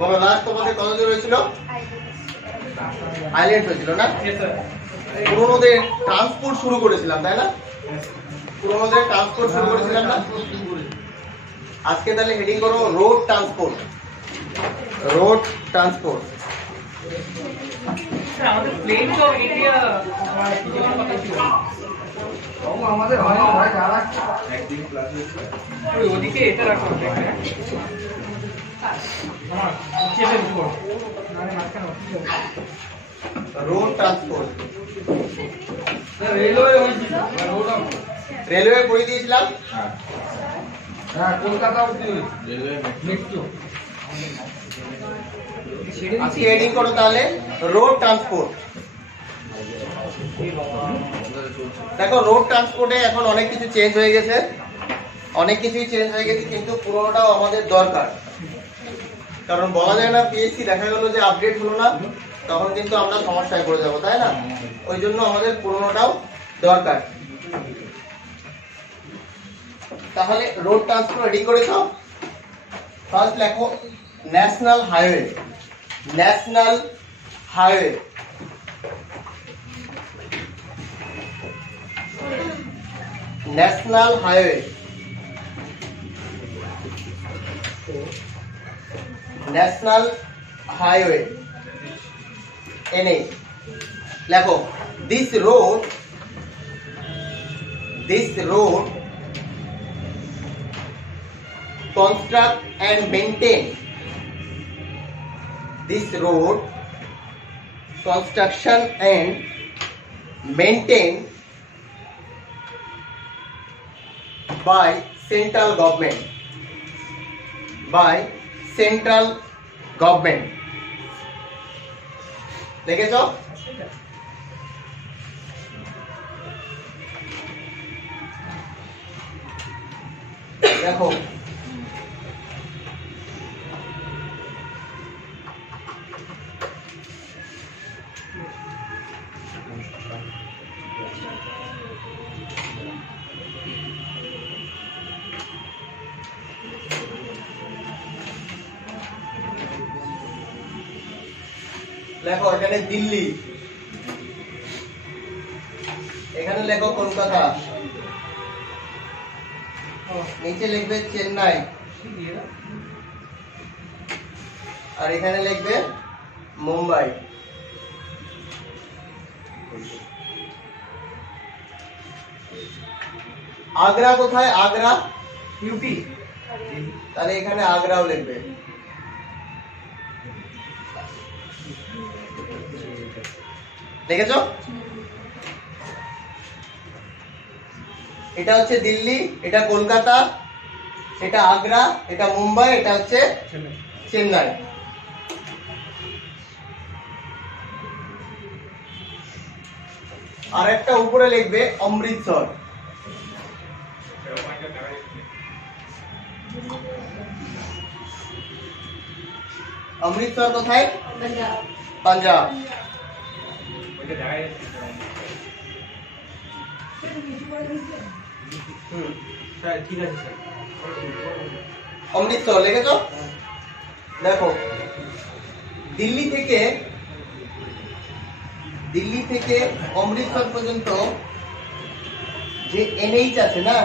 বলো লাস্ট তোমাদের কত দূর হয়েছিল? আইল্যান্ড হয়েছিল না? পুরোনোদের ট্রান্সপোর্ট শুরু করেছিলাম তাই না? পুরোনোদের ট্রান্সপোর্ট শুরু করেছিলাম না? আজকে তাহলে হেডিং করো রোড ট্রান্সপোর্ট। Road transport. আমাদের প্লেন তো এরিয়া কথা ছিল আমাদের হয় না ভাই, যারা একদিন ক্লাস হয়েছে ওই ওদিকে এটা রাখো আমার চেপের উপর মানে মাঝখানে রোড ট্রান্সপোর্ট। রেলওয়ে হয়েছিল, রেলওয়ে পড়ে দিয়েছিলাম। হ্যাঁ কলকাতা অবধি রেলওয়ে মেট্রো। আজকে হেডিং করো তাহলে রোড ট্রান্সপোর্ট। দেখো রোড ট্রান্সপোর্টে এখন অনেক কিছু চেঞ্জ হয়ে গেছে, অনেক কিছুই চেঞ্জ হয়ে গেছে, কিন্তু পুরোনোটাও আমাদের দরকার। কারণ বলা যায় না পিএসসি দেখা গেল যে আপডেট হলো না, তখন কিন্তু আমরা সমস্যায় পড়ে যাবো, তাই না? ওই জন্য আমাদের পুরোনোটাও দরকার। তাহলে রোড ট্রান্সপোর্ট রেডি করেছো? ফার্স্ট লেখো national highway. National highway. National highway. National highway NH লেখো this road construct and maintain. This road construction and maintain by central government. By central government. দেখেছো? দেখো লেখো এখানে দিল্লি, এখানে লেখো কলকাতা, নিচে লিখবে চেন্নাই, আর এখানে লিখবে মুম্বাই। আগ্রা কোথায়? আগ্রা ইউপি। তাহলে এখানে আগ্রাও লিখবে। দেখেছো? এটা হচ্ছে দিল্লি, এটা কলকাতা, এটা আগ্রা, এটা মুম্বাই, এটা হচ্ছে চেন্নাই। আর একটা উপরে লিখবে অমৃতসর। অমৃতসর কোথায়? পাঞ্জাব। ঠিক আছে স্যার। অমৃতসর লিখেছো? দেখো দিল্লি থেকে অমৃতসর পর্যন্ত যে NH আছে না,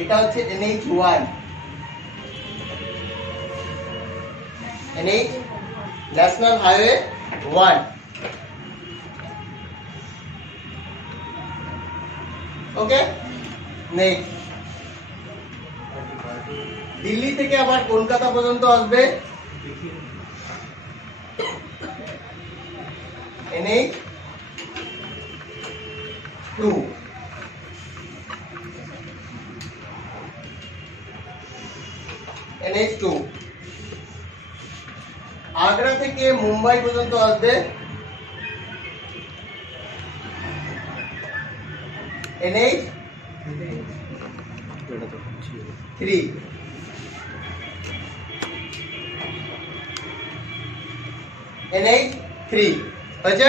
এটা হচ্ছে NH1। NH national highway 1। ওকে, নেক্সট দিল্লি থেকে আবার কলকাতা পর্যন্ত আসবে NH2। NH2 আগ্রা থেকে মুম্বাই পর্যন্ত আসবে NH3। NH3 হয়েছে?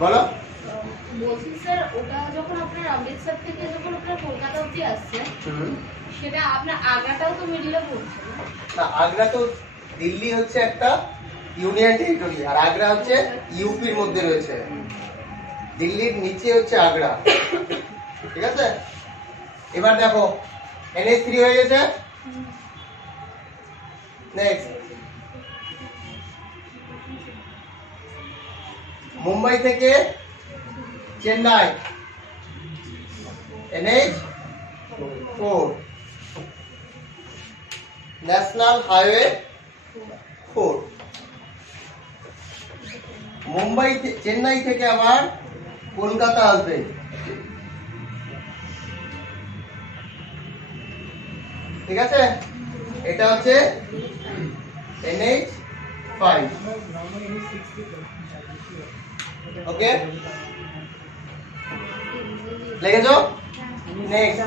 বলো বলছি স্যার, ওটা যখন আপনার অমৃতসর থেকে যখন আপনার কলকাতা অবধি আসছে, সেটা আপনার আগ্রাটাও তো মিডিলে পড়ছে না? না, আগ্রা তো দিল্লি হচ্ছে একটা ইউনিয়ন টেরিটরি, আর আগ্রা হচ্ছে ইউপির মধ্যে রয়েছে। দিল্লির নিচে হচ্ছে আগ্রা, ঠিক আছে। এবার দেখো NH3 হয়ে গেছে। নেক্সট, মুম্বাই থেকে Chennai NH4, national highway 4। Chennai থেকে আবার কলকাতা আসবে, ঠিক আছে। এটা হচ্ছে NH5, ওকে, লেগেছো? নেক্সট,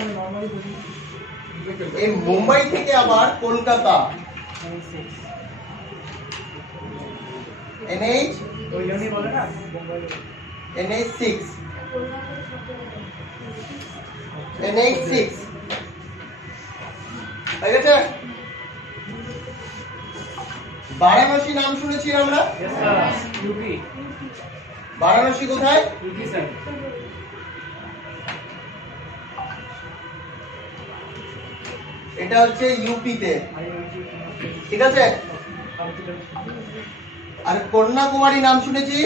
এই মুম্বাই থেকে আবার কলকাতা NH6, হয়ে গেছে। বারাণসী নাম শুনেছি আমরা? বারাণসী কোথায়? এটা হচ্ছে ইউপিতে, ঠিক আছে। আর কন্যাকুমারী নাম শুনেছি?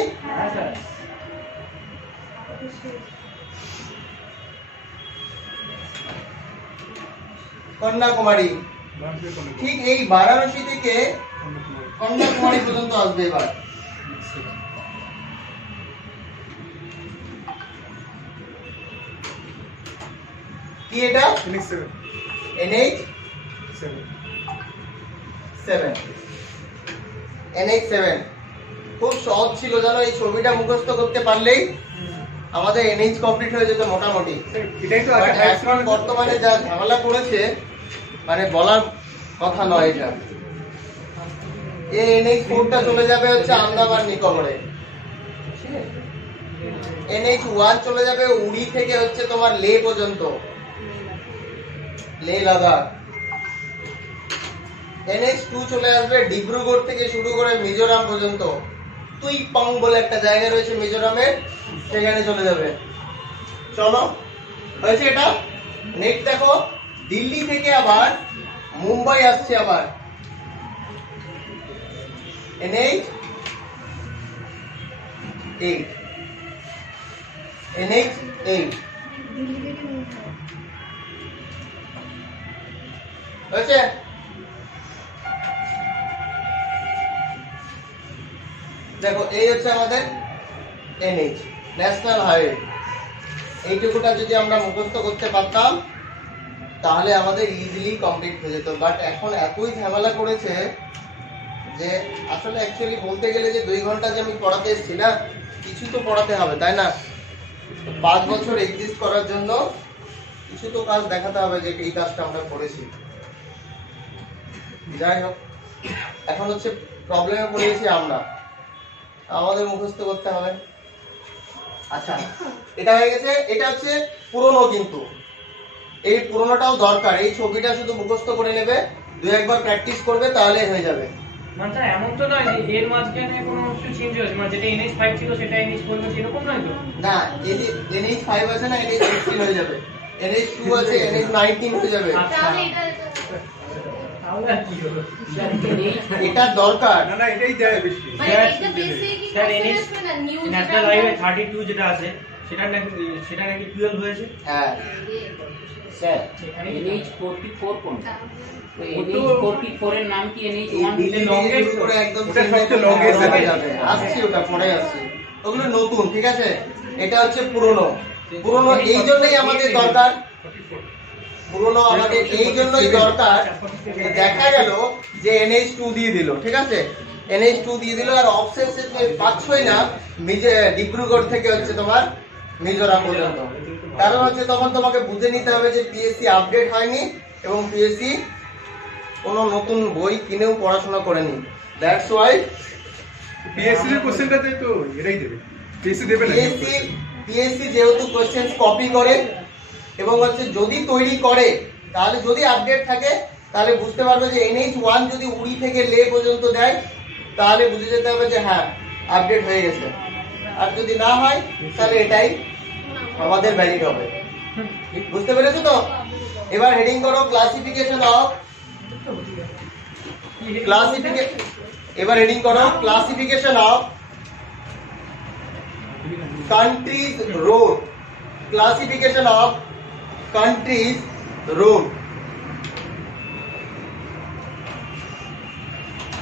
কন্যাকুমারী, ঠিক এই বারাণসী থেকে কন্যাকুমারী পর্যন্ত আসবে। এবার কি এটা? NH7। খুব সহজ ছিল জানো, এই ছবিটা মুখস্থ করতে পারলেই আমাদের NH কমপ্লিট হয়ে যেত মোটামুটি। এখন বর্তমানে যা ঝামেলা করেছে মানে বলার কথা নয়। এটা এই NH4টা চলে যাবে হচ্ছে আন্দামান নিকোবরে, NH1 চলে যাবে উড়ি থেকে হচ্ছে তোমার লে পর্যন্ত, লে লাদাখ। NH2 চলে আসবে ডিব্রুগড় থেকে শুরু করে মিজোরাম পর্যন্ত। তুইপাং বলে একটা জায়গা রয়েছে মিজোরামের, সেখানে চলে যাবে। চলো, হয়েছে এটা। নেক্সট দেখো, দিল্লি থেকে আবার মুম্বাই আসছে আবার NH8, হয়েছে। দেখো এই হচ্ছে আমাদের NH, ন্যাশনাল হাইওয়ে। এইটুকুটা যদি আমরা মুখস্থ করতে পারতাম তাহলে আমাদের ইজিলি কমপ্লিট হয়ে যেত। বাট এখন এতই ঝামেলা করেছে যে আসলে অ্যাকচুয়ালি বলতে গেলে যে 2 ঘন্টা যে আমি পড়াতে এসেছি না, কিছু তো পড়াতে হবে, তাই না? 5 বছর এক্সিস্ট করার জন্য কিছু তো কাজ দেখাতে হবে যে এই কাজটা আমরা করেছি। যাই হোক, এখন হচ্ছে প্রবলেমে পড়ে গেছি আমরা, আমাদের মুখস্থ করতে হবে। আচ্ছা, এটা হয়ে গেছে। এটা হচ্ছে পুরনো, কিন্তু এই পুরনোটাও দরকার। এই ছবিটা শুধু মুখস্থ করে নেবে, 2-1 প্র্যাকটিস করবে, তাহলে হয়ে যাবে। মানে এমন তো নয় যে এর মাঝখানে কোনো কিছু চেঞ্জ হয়েছে, মানে যেটা NH5 ছিল সেটা NH4 হয়েছে, এরকম নয় তো? না, NH5 আছে না, NH16 হয়ে যাবে। NH2 আছে, NH19 হয়ে যাবে। তাহলে এটা তাহলে আর কি হলো? এটা দরকার। না না, এটাই দেয় বেশি। মানে এটা বেসিক কি স্যার, কোশ্চেন NH আসবে না? নিউ ন্যাশনাল হাইওয়ে 32 যেটা আছে সেটা নাকি 12 হয়েছে। হ্যাঁ স্যার, এখানে NH44 কোনটা? ওই NH44 এর নাম কি এই NH1? দিল্লি থেকে শুরু করে একদম ওটা সবচেয়ে longest চেন্নাই যাবে। আসছি, ওটা পরে আসছি। ওগুলো নতুন, ঠিক আছে। এটা হচ্ছে পুরনো। পুরনো এই জন্যই আমাদের দরকার, পুরনো আমাদের এই জন্যই দরকার। দেখা গেল যে NH2 দিয়ে দিল, ঠিক আছে, NH2 দিয়ে দিল, আর অপশন পাচ্ছই না ডিব্রুগড় থেকে হচ্ছে তোমার মিজোরাম পর্যন্ত। কারণ হচ্ছে তখন তোমাকে বুঝে নিতে হবে যে PSC আপডেট হয়নি এবং PSC কোনো নতুন বই কিনেও পড়াশোনা করেনি। দ্যাটস ওয়াই পিএসসি এর কোশ্চেনটা তো এটাই দেবে, পিএসসি দেবে না। পিএসসি যেহেতু কোশ্চেন কপি করে এবং হচ্ছে যদি তৈরি করে তাহলে যদি আপডেট থাকে তাহলে বুঝতে পারবে যে NH1 যদি উড়ি থেকে লে পর্যন্ত দেয় তাহলে বুঝে যেতে হবে যে হ্যাঁ আপডেট হয়ে গেছে। আর যদি না হয় তাহলে এটাই আমাদের ভ্যালিড হবে। বুঝতে পেরেছো তো? এবার হেডিং করো ক্লাসিফিকেশন অফ এবার হেডিং করো classification of countries road, classification of countries road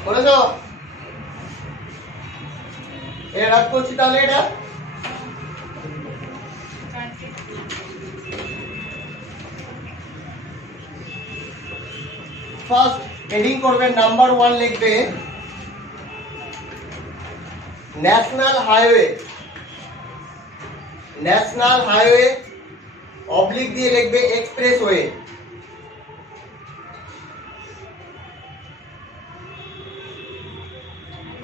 বলেছো? এর রাত করছি তাহলে এটা ফার্স্ট হেডিং করবে নাম্বার 1 লিখবে national highway, national highway oblique দিয়ে লিখবে এক্সপ্রেসওয়ে।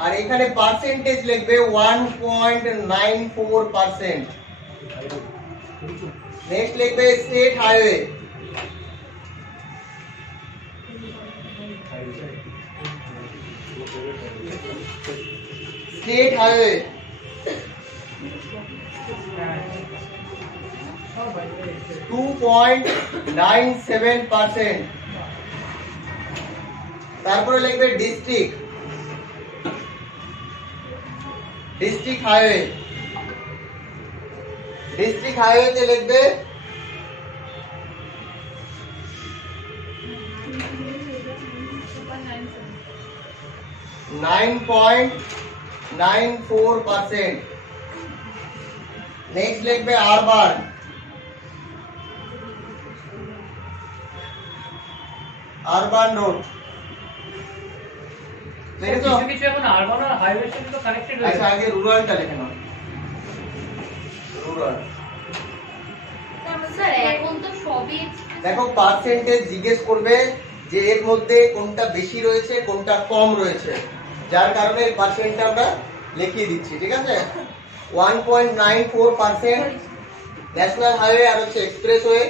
আর এখানে পার্সেন্টেজ লিখবে 1.94%। নেক্সট লিখবে স্টেট হাইওয়ে, স্টেট হাইওয়ে 2.97%। তারপরে লিখবে ডিস্ট্রিক্ট, ডিস্ট্রিক্ট হাইওয়ে, ডিস্ট্রিক্ট হাইওয়েতে লিখবে 9.94%। नेक्स्ट लिखবে আরবান, আরবান রোড। কিছু কিছু এখন আরবান আর হাইওয়ে সাথে তো কানেক্টেড হয়ে আচ্ছা আগে রুরালটা লিখে নাও। রুরাল স্যার এখন তো সবই দেখো পার্সেন্টেজ জিজ্ঞেস করবে যে এর মধ্যে কোনটা বেশি রয়েছে কোনটা কম রয়েছে, যার কারণে এই পার্সেন্টটা আমরা লিখিয়ে দিচ্ছি। ঠিক আছে, 1.94% ন্যাশনাল হাইওয়ে আর হচ্ছে এক্সপ্রেসওয়ে।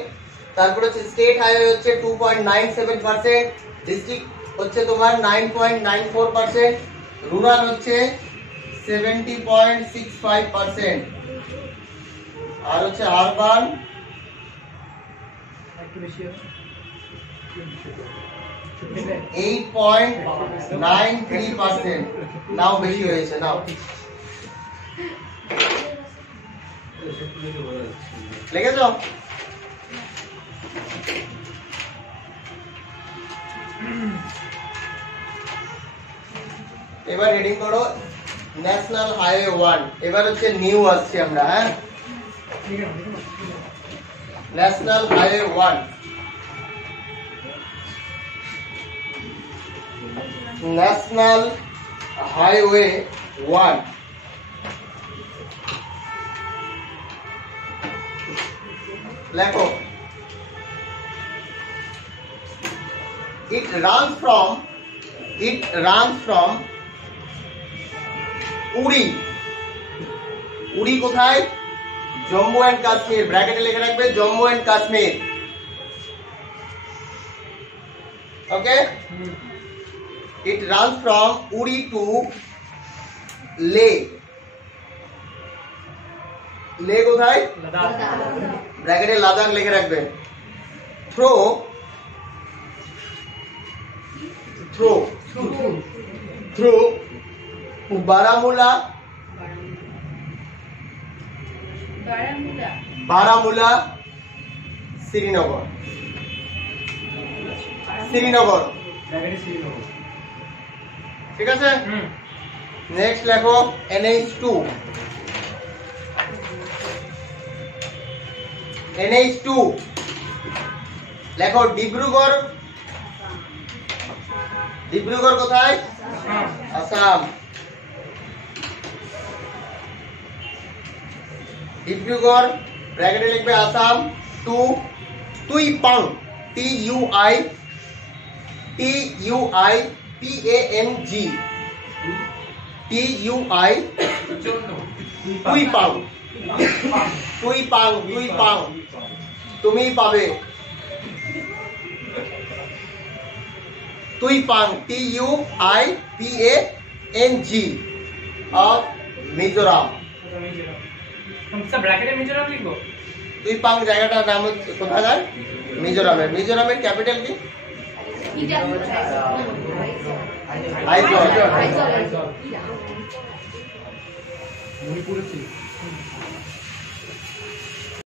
তারপর হচ্ছে স্টেট হাইওয়ে হচ্ছে 2.97%, ডিস্ট্রিক্ট হচ্ছে তোমার 9.94%, রুরাল হচ্ছে 70.65%, আর হচ্ছে আরবান একটু বেশি হবে 8.93%। নাও বেশি হয়েছে, নাও লিখেছো? এবার হেডিং করো ন্যাশনাল হাইওয়ে 1। এবার হচ্ছে নিউ আসছে আমরা, হ্যাঁ ন্যাশনাল হাইওয়ে 1, ন্যাশনাল হাইওয়ে 1 লেখো। It runs from উড়ি, উড়ি কোথায়? জম্মু এন্ড কাশ্মীর, ব্র্যাকেটে লিখে রাখবে Jammu and Kashmir. Okay, it runs from Uri to Leh, Leh কোথায়? লাদাখ, ব্র্যাকেটে লাদাখ লিখে রাখবে। Through, through through Baramulla, Baramulla Srinagar, Srinagar. ঠিক আছে, নেক্সট লেখো NH2, NH2 লেখো ডিব্রুগড়, ডিব্রুগড় কোথায়? আসাম। ডিব্রুগড় ব্র্যাকেটে লিখবে আসাম। 2 তুইপাং, TUIPANG, তুইপাং তুই পাং তুমি পাবে তুই পাং TUIPANG অফ মিজোরাম। স্যার ব্র্যাকেটে মিজোরাম লিখবো? তুই পাং জায়গাটার নাম হচ্ছে কোথাকার? মিজোরামের ক্যাপিটাল কি? আইজল।